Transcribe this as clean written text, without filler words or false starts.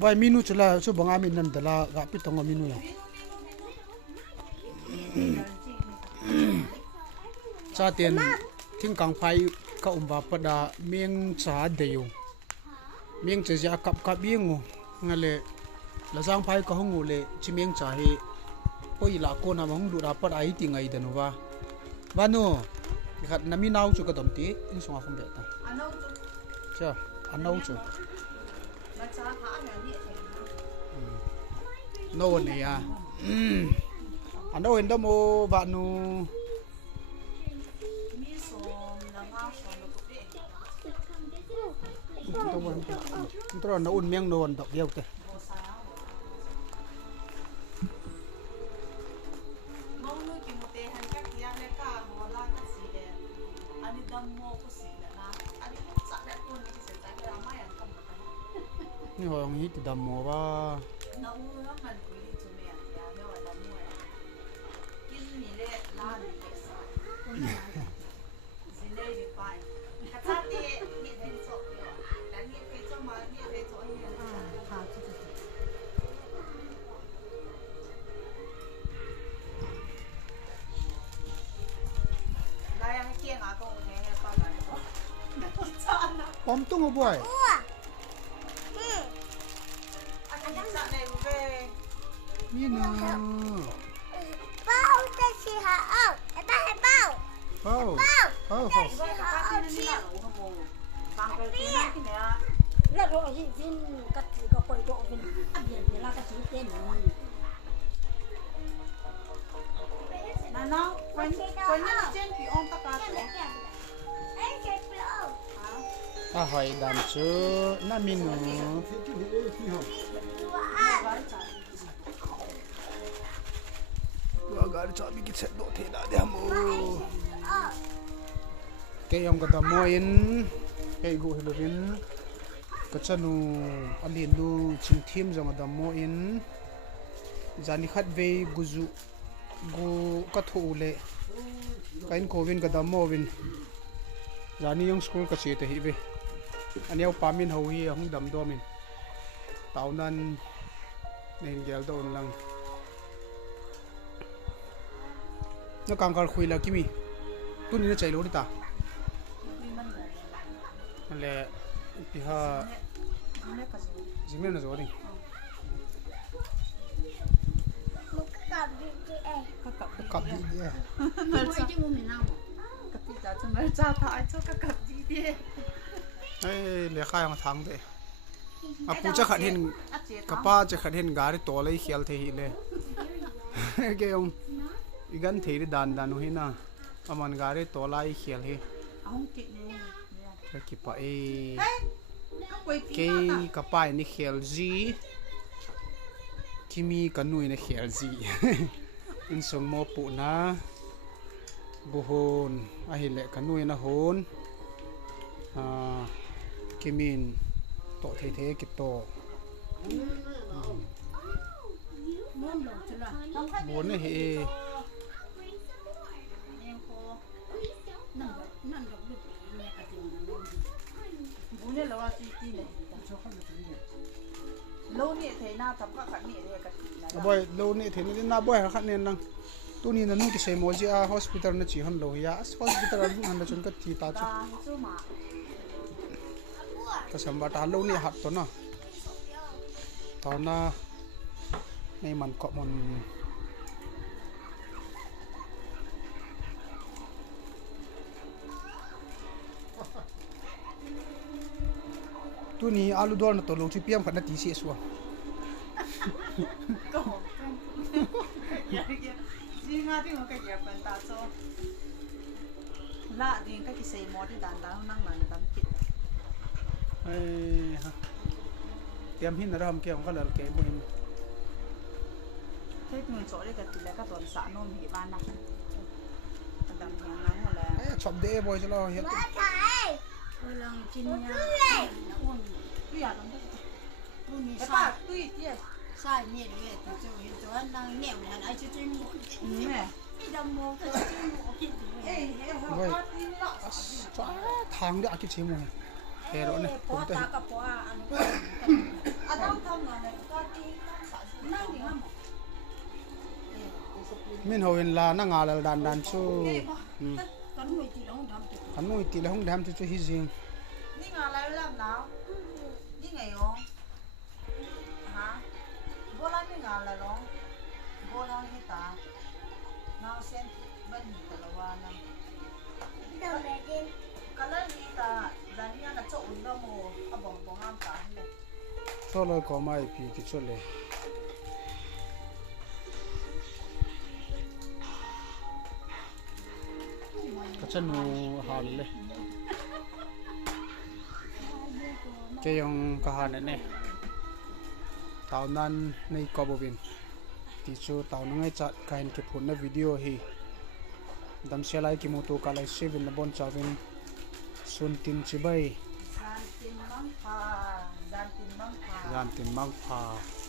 vai minu chula so banga min nan dala ga pi tonga minu ya cha ten thing kang phai ka umba pada meng cha deu meng che ja kap kap bingu ngale la jang phai ka hongu le chimeng cha he poi la ko na mong du ra pat ai ti ngai danu wa banu khat nami nau chu ka dom ti in songa khom be ta cha anau chu no ne ya anau en da mo ba nu na un miang non dok yau teนี่หอยองนี้ติดดำมัวว่าผมต้องเอาบ่อยนี่นะ包在吃好哦，来包还包，包包好。那个是真个这个会做分，啊别别那个是真的。那喏，คนนี้เจนพี่อมตะกาตัว哎，谁不要？啊，หอยดำชื่อน่ามีหนูตัวการจะมีกิจโดดเทน่าเดียมูเกี่ยงกับตะมอยน์เกี่ยกูเฮโลวินก็จะนูอันนี้นูชิงทีมจังกับตะมอยน์จานิขัดเวกุจุกูกัดหูเล่กันโควินกับตะมอวินจานี่ยังสกูลกับเสียแต่ฮิเวอันนี้เอาปามินเขาฮีห้องดำดอมินเต่านั้นในเกลโดนลังนักการคุยแล้วกิมีตุนี่น่าใจรู้ดิตานั่นแหละพี่ฮะจิมเม่น่าจะว่าดิกับดีเดีย我已经没拿过。กับพี่จ๋าจะมาจ้าถ่ายชุดกับดีดีเอ้ยเหลือข้ายังทางเด้อ่ะปูจะขัดเห็นกับป้าจะขัดเห็นการ์ดตัวเลยเขียลเทีเลยเกี่ยงอีกันเทียดดันหินะอามันการ์ดตัวไล่เขียลเฮเอาเก่งเนี่ยจะกิบไปเก่งกับป้านี่เขียลจีที่มีกันนุ่ยในเขียลจีอินสงโมปุนะบุฮนอาหิเละกันนุ่ยนะฮนกิมินโตเทกิโตบนนี่เฮบุญเนี่ยเราจีจีเนี่ยโลนี่เทน่าทำก็ขัดนี่เลยกันบ่อยโลนี่เทนี่น่าบ่อยขัดเนี่ยนังตัวนี้นั่นนู่นที่เซมอจีอาฮอสพิทอลนั่นจีฮันโลยาฮอสพิทอลนั่นนั่นจนก็ทีตาจุก็สมบัติฮัลโหลนี่หัดตัวน่ะตอนน่ะในมันเกาะมันตัวนี้อาลูดอลน่ะตัวลงที่เปียมขันน่ะตีเสียสัวก็จีง่ายที่มันก็เหยียบเป็นตาโซ่ละดิงก็ที่เซมอที่ดันนั่งมันดันปิดเฮ้ยฮะเตรียมหินนะเราทำเกี่ยวกับเราเก็บบุญเทคนิคโซ่ได้กับตีแล้วก็ตัวสานมหีบ้านนะดังอย่างนั้นหมดแล้วชอบเดย์บ่อยจะรอเฮ็ด我让今年对呀，不你哎爸，对对，晒面的就有昨晚当面我还去追摸，嗯哎，一张摸个追摸， cho thang đi aki chim này thế rồi này พอ cũng thế ตากับพออัน อันนั้นทำงานในก็ที่ต้องสอน นั่งดีมั้ง min hoin la na nga lal dan dan chu กันหน่วยตีแล้วทำติด kan noi ti la hong dam chu hi jing นี่งานอะไรเริ่มหนาวนี่ไงอ๋อฮะโบราณนี่งานอะไรร้องโบราณนี่ตาน้าเส้นบันหิตละวานะ Đâu để đi. กันแล้วนี่ตาจานนี้น่ะจะอุ่นละโมเอาบ่งบ่งงามตาเนี่ย to loi ko mai pi ki chu le ka chanu hal le ke yong ka han ne tao nan nei ko bovin ti chu tao na ngai chat kain ke phun na video hi dam selai ki moto ka lai sevin na bon chawin sun tin chi baiจานตินมังพาจานตินมังพา yan tin mang pha